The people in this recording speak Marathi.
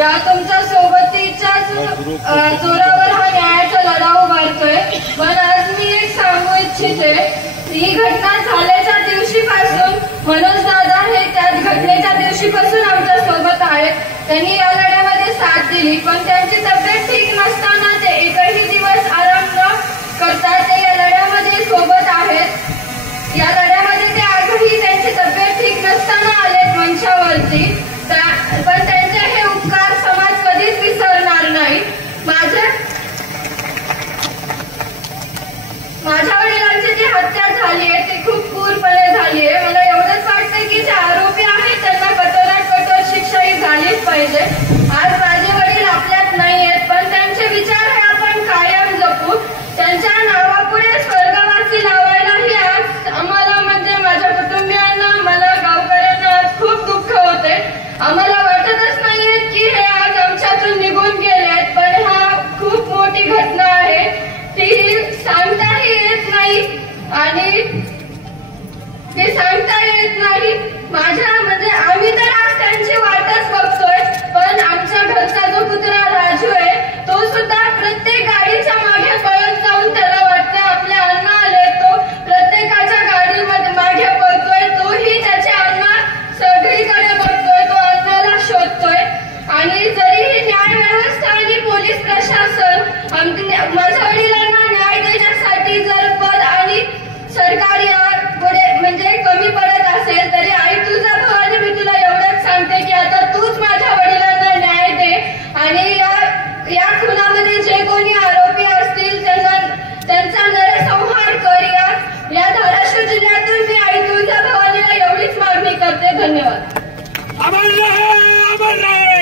या तुमच्या सोबतीच्याच जोरावर हा न्यायाचा लढा उभारतोय। पण आज मी एक सांगू इच्छिते, ही घटना झाल्याच्या दिवशीपासून मनोज दादा हे त्या घटनेच्या दिवशीपासून आमच्या सोबत आहेत। त्यांनी या लढ्यामध्ये साथ दिली, पण त्यांची तब्येत ठीक नसताना ते एकही दिवस आराम न करता ते या लढ्यामध्ये सोबत आहेत। या लढ्यामध्ये ते आजही त्यांची तब्येत ठीक नसताना आलेत मंचावरती, पण त्यांचे हे उपकार समाज कधीच विसरणार नाही। माझ्या वडिलांची जी हत्या झाली आहे ती खूप क्रूरपणे झाली आहे। मला एवढंच वाटतं की जे आरोपी आहेत त्यांना कठोरात कठोर शिक्षा ही झालीच पाहिजे। आज माझे वडील आपल्यात नाही आहेत, पण त्यांचे विचार हे आपण कायम जपू। त्यांच्या नावापुढे स्वर्गवासी लावायलाही आज आम्हाला म्हणजे माझ्या कुटुंबियांना, मला गावकऱ्यांना आज खूप दुःख होते। आम्हाला वाटतच नाहीये की हे आज आमच्यातून निघून गेलेत, पण हा खूप मोठी घटना आहे, ती सांगताही येत नाही आणि ते सांगता येत नाही। माझ्या म्हणजे आम्ही तर आज त्यांची वाटच बघतोय, पण आमच्या घरचा जो कुत्रा राजू आहे तो सुद्धा प्रत्येक गाडीच्या मागे पळत जाऊन त्याला वाटतं आपले अण्णा आले, तो प्रत्येकाच्या गाडीमध्ये मागे पळतोय, तोही त्याचे अण्णा सगळीकडे बघतोय, तो अण्णाला शोधतोय। आणि जरीही न्याय व्यवस्था आणि पोलीस प्रशासन माझ्या वडिलांना न्याय देण्यासाठी जर पद आणि सरकार यापुढे म्हणजे कमी पडत असेल, तरी आई तुझा भवानी मी तुला एवढंच सांगते की आता तूच माझ्या वडिलांना न्याय दे आणि या खुनामध्ये जे कोणी आरोपी असतील त्यांचा नरसंहार कर। या धाराशिव जिल्ह्यातून मी आई तुझा भवानीला एवढीच मागणी करते। धन्यवाद। अमर रहे, अमर रहे।